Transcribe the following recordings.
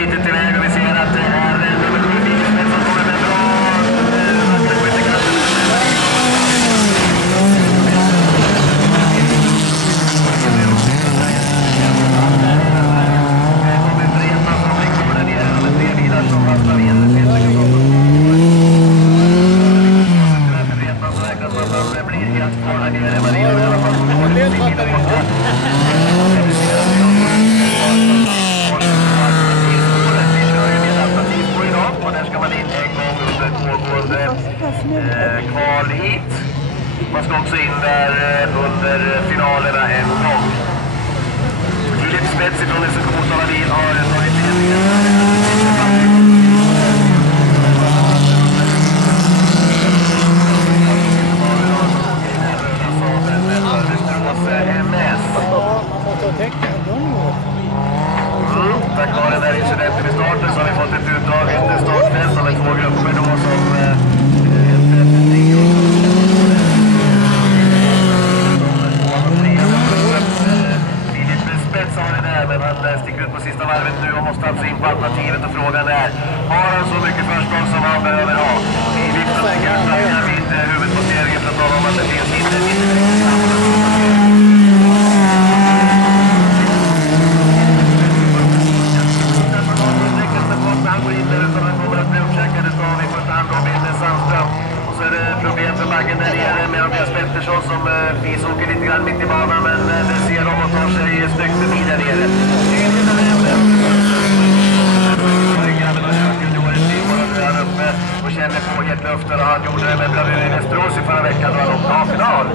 lite till väg och vi ser att det är nummer 7 Filip som kommer med bra. Kval hit. Man ska också in där under finalerna en gång. Filip Spets från SK Motala bil har tagit tack vare den här incidenten i starten så har vi fått ett utdraget startfält av två grupper då som Filip Spets har det där, men han sticker ut på sista varvet nu och måste alltså in på alternativet och frågan är, har han så mycket försprång som han behöver ha? I vikten ska vid huvudposteringen för att tala om att det finns inte han går in där utan han kommer att bli uppcheckad av i första hand Robin Sandström. Och så är det problem för baggen där nere med Andreas Pettersson som fisåker lite grann mitt i banan, men det ser de och tar sig snyggt förbi där nere. Och känner på helt luften och han gjorde det med bravur i Västerås i förra veckan då han åkte A-final.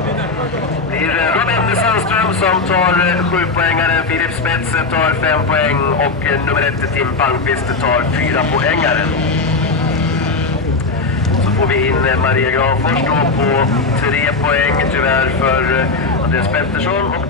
Det blir Robin Sandström som tar 7-poängaren, Filip Spets tar 5 poäng och nummer 1 Tim Palmqvist tar 4-poängaren. Så får vi in Maria Granfors då på 3 poäng tyvärr för Andreas Pettersson och